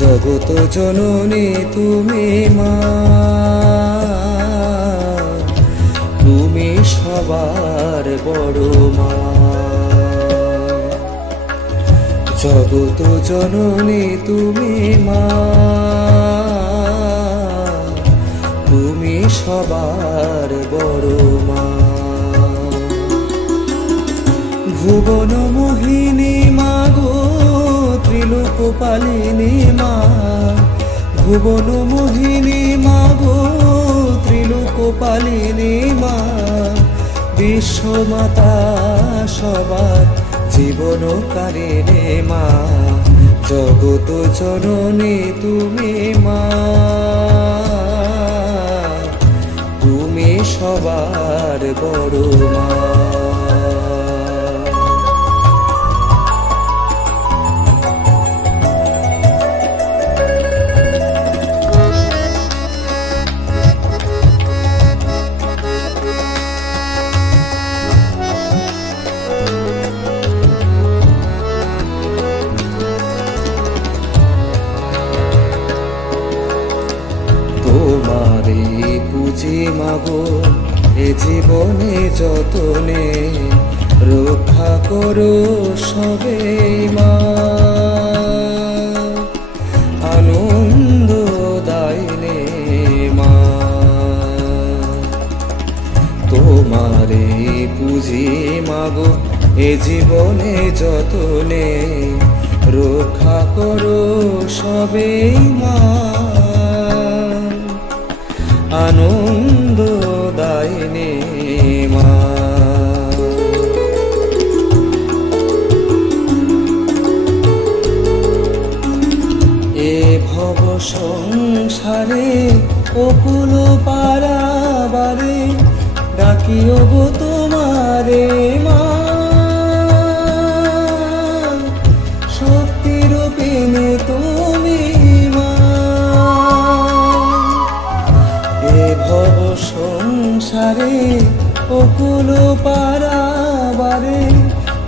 জগত জননী তুমি মা, তুমি সবার বড় মা। জগত জননী তুমি মা, তুমি সবার বড় মা। ভুবন মোহিনী মা গো, ত্রিলোকপালিনী মা। ভুবন মোহিনী মা গো, ত্রিলোকপালিনী মা। বিশ্বমাতা সবার জীবনকারিণী মা। জগত জননী তুমি মা, তুমি সবার বড় মা। তোমারে পুজি মাগো, এ জীবনে যতনে। রক্ষা করো সবে মা, আনন্দ দাইনে মা। তোমারে পুজি মাগো, এ জীবনে যতনে। রক্ষা করো সবে মা, আনন্দ দাইনে মা। এ ভব সংসারে অকুল পারাবারে, ডাকিও গো তোমারে মা। শক্তিরূপিণী তুমি মা, এ ভব সংসারে অকুল পারাবারে।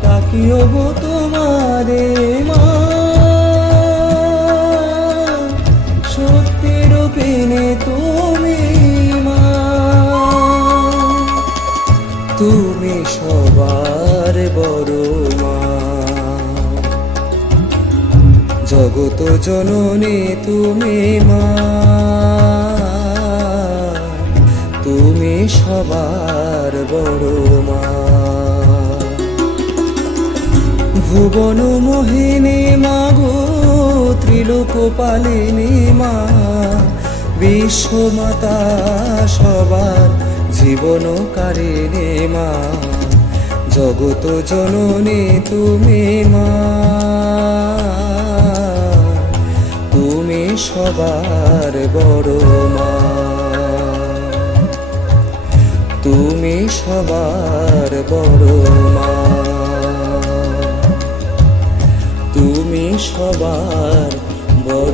ডাকিও গো তোমারে মা। শক্তিরূপিণী তুমি মা, তুমি সবার বড় মা। জগত জননী তুমি মা, তুমি সবার বড় মা। ভুবন মোহিনী মা গো, ত্রিলোকপালিনী মা। বিশ্বমাতা সবার জীবনকারিণী মা। জগত জননী তুমি মা, তুমি সবার বড় মা। তুমি সবার বড় মা, তুমি সবার বড়